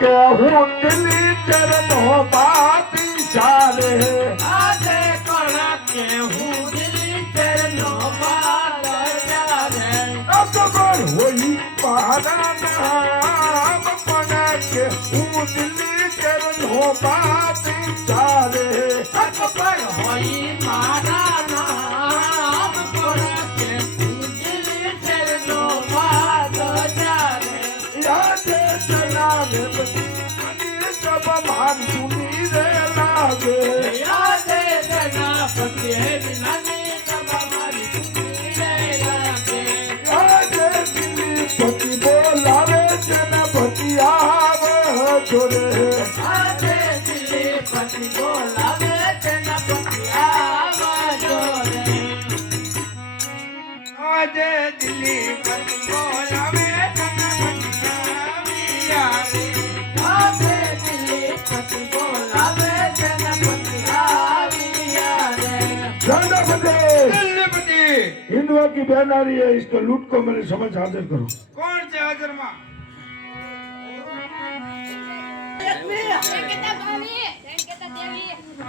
કે હું દિલ્હી ચરણો બાતી ચાલે આજે કોણ કે હું દિલ્હી ચરણો બાતી ચાલે અકબર હોઈ મારા નામ પણ કે હું દિલ્હી ચરણો બાતી ચાલે અકબર હોઈ મારા નામ પણ કે હું દિલ્હી ચરણો બાતી ચાલે યાદે ચલાવે અને સબ માર સુની રે લાગે યાદે જના પતિએ નાની સબ મારી સુની રે લાગે યાદે દિલ્હી પતિ બોલાવે જનપતિ આવે જોડે આજે દિલ્હી પતિ બોલાવે જનપતિ આવા જોડે આજે દિલ્હી પતિ બોલાવે જનપતિ આવે આજે દિલ્હી પતિ બોલાવે જનપતિ આવિયા રે जनापति दिल्लीपति हिंदुओं की बहनारी है इसको लूट को मेरे समझ हाजिर करो कौन से हाजिर मां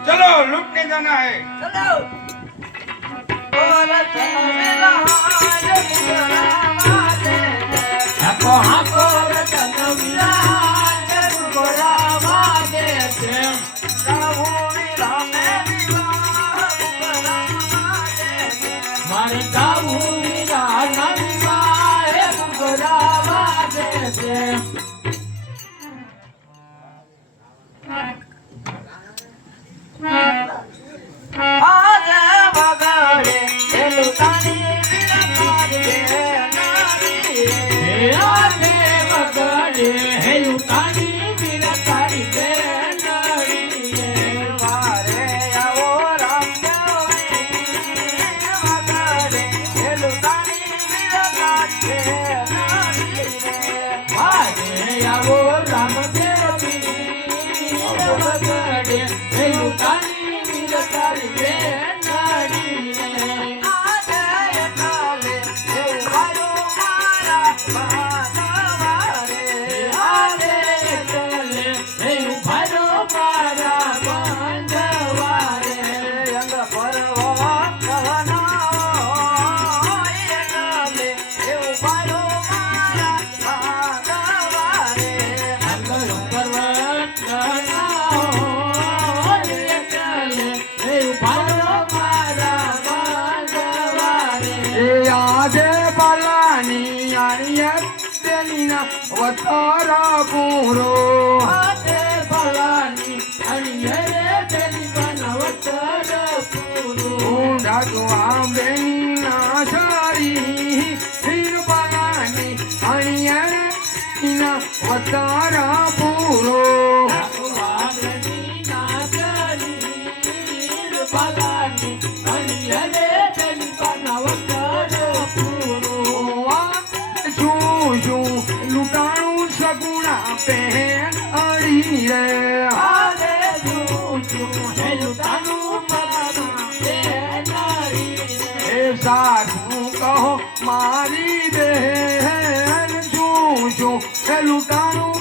चलो लुटने जाना है હાકો હાકો રતન વિરાજ બોલાવા દે છે મારે ગાવું વીરા નવી મારે બોલાવા દે છે આજે વગાડે એલું તારી વીરા મારી નારી આજે વગાડે એલું તારી વીરા તારી બેનડી વારે આવો રામ વગાડે એલું તારી વીરા તારી બેનડી વારે આવો રામ દેવની વગાડે એલું તારી વીરા તારી બેનડી આજે કાલે એવું મારો મારા બાંધવારે આજે કાલે એવું મારો મારા બાંધવારે અંગ પરવો કવનો કાલે એવું મારો મારા બાંધવારે અંગ પરવો કવનો કાલે એવું મારો મારા બાંધવારે આજે બાલાની આણિયા વતારા પૂરો આજે ભલાની અણિયરે તેની બનાવતર પૂરું ઊંડા તો આંબેની નાશારી હીર બાલાની આણિયા વતારા પૂરો ભગવાનની નાચરી ભલાની અણિયરે તેની બનાવતર પૂરું શું શું લૂંટાણું સગુણા પહેન અડી રે આજે જૂઠું હેલું તાનું પગમાં બેનારી એ સાધુ કહો મારી બહેન શું શું એ લૂંટાણું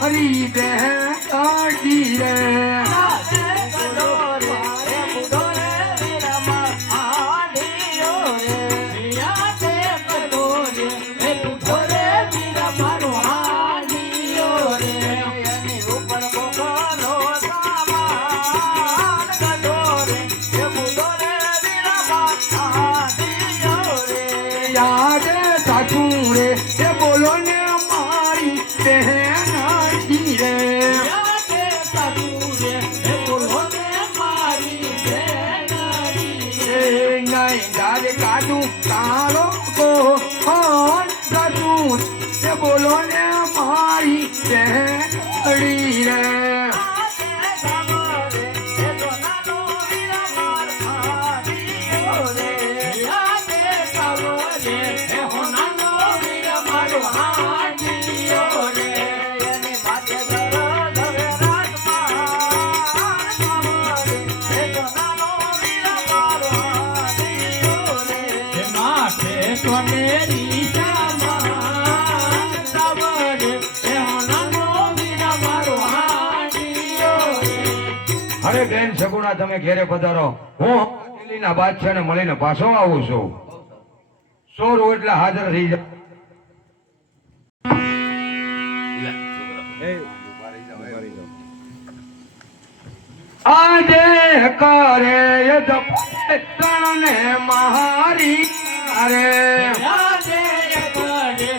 હરી બહેન અડી રે આજે કડોરે મુડોરે વિરમા આડીઓ રે આજે કડોરે મુડોરે વિરમાનો આડીઓ રે એની ઉપર બોગલો સામાન કડોરે મુડોરે વિરમા આડીઓ રે યાદ સાચું રે એ બોલો ને મારી બહેન અડી રે આજે કડોરે બોલોને મારી બેનારી એ નહીં ગારે કાઢું કાળો કો હોન સાચું એ બોલો ને મારી બહેન અડી રે આજે સામરે એ તો નાનો વિરમાર આડીઓ રે આજે સામરે એ હો નાનો વિરમાર આડીઓ રે એની માથે ધરો ધરે રાજમાં સામરે એ તો નાનો વિરમાર આડીઓ રે માથે કોનેરી સામા સામરે એ હો નાનો વિરમાર એ બેન સગુણા તમે ઘેરે પધારો. હું દિલ્હીના બાદશાહને મળીને પાછો આવું છું. 100 રોટલા હાજર થઈ જાય. આજે કરે તણને મારી અરે આજે કરે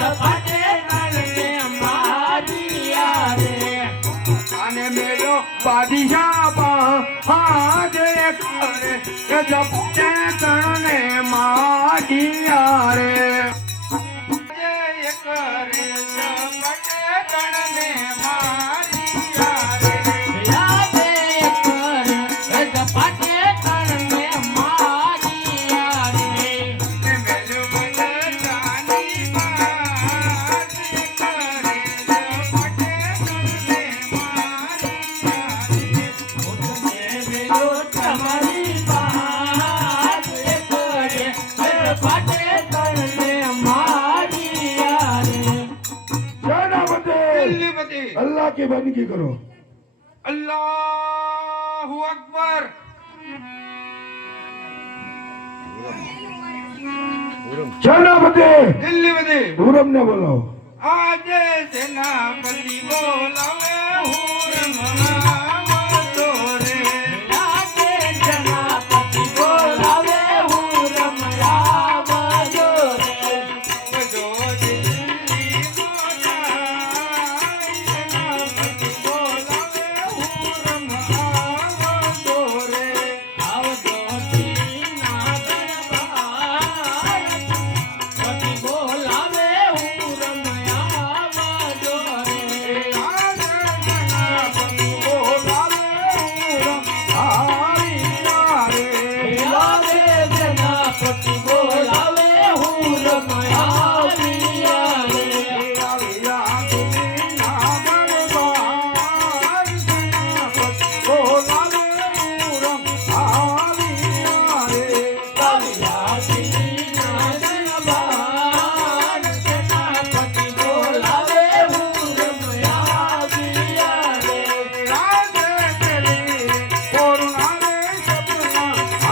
તપાટે તણને મારી રે અને મેલો બાદશાહ આજે કરે જપતે તણને મારી રે કરે જપતે તણને મારી अल्लाह की बंदगी करो. अल्लाहु अकबर. सेनापति दिल्लीपति हुरम ने बोलो. आज सेनापति बोलावे हुरम आवतो रे. આજે સેનાપતિ બોલાવે હુરમ આવજો રે जो दिल्ली सेनापति बोलावे हुरम आवतो रे. આવજો દીના દરબાર પતિ બોલાવે હુરમ આવજો રે आज सेनापति बोलावे हुरम आविया रे. આવે સેનાપતિ બોલાવે હુરમ આવ્યા રે આવ્યા દીના દરબાર સેનાપતિ બોલાવે હુરમ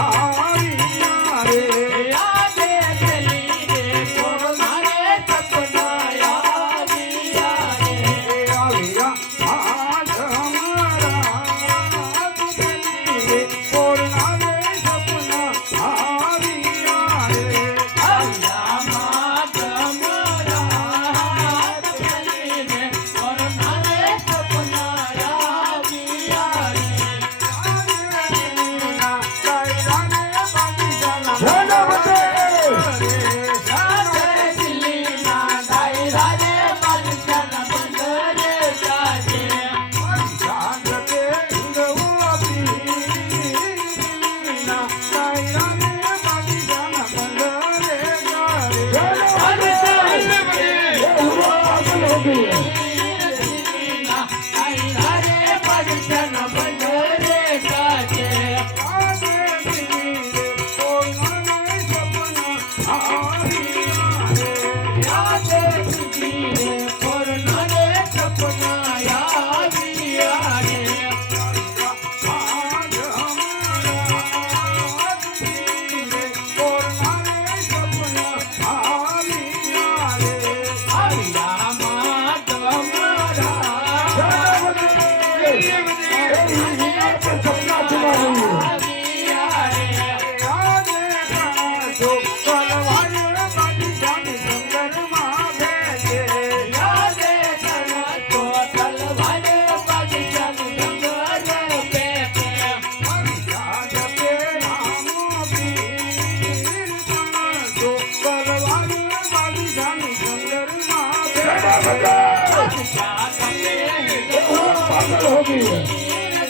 આવ્યા રે આજે ચલી રે કોનારે સપના આવ્યા રે આવ્યા માં ગમરા ચલી રે કોનારે સપના આવ્યા રે રાધે દિલ્હીના દાયરા રે બાદશાહ બંદરે જાજે દિલ્હીના દાયરા રે બાદશાહ બંદરે જાજે રાધે દિલ્હી રે કોનારે સપના આવ્યા રે આવ્યા માં ગમરા આવ્યા રે રાધે તના તો તલવાર બાદશાહ બંદરે પેપે બાદશાહ કપે पागल हो गई है.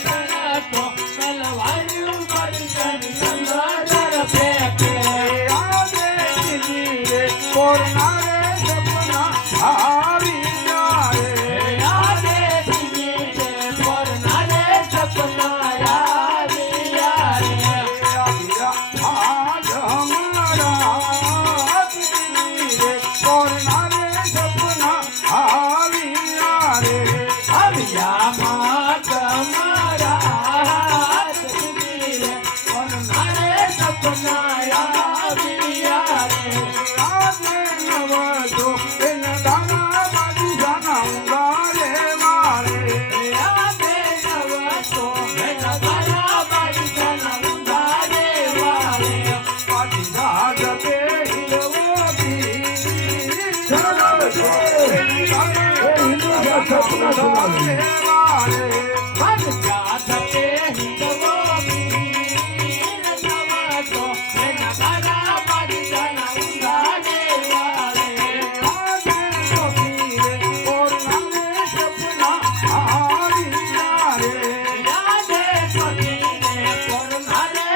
તના તો તલવાર બાદશાહ બંદરે પેપે રાધે દિલ્હી રે કોનારે સપના આવ્યા રે આવ્યા માં હિન્દુના સપના સુનાવે ભગતા થકે હિંદવો વીર નવા તો એના ગારા પાડી જાના ઉંગાડે વાળે યાદે પગીને પરમારે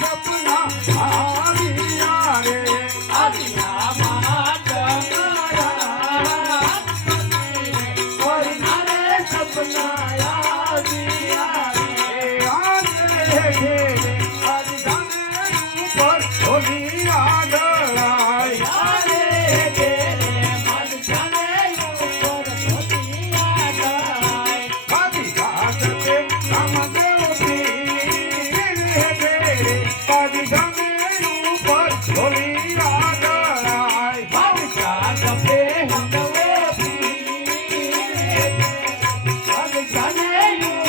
સપના આવ્યા રે આવ્યા મારા પરમારે સપના આવ્યા રે યાદે ઘેરે મન જાને ઉપર ધોતિયા ગાય ભગતા થકે હિંદવો વીર ભગતાને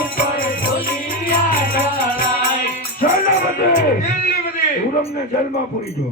ઉપર ધોતિયા ગાય સેનાપતિ હુરમને જેલમાં પૂરી દો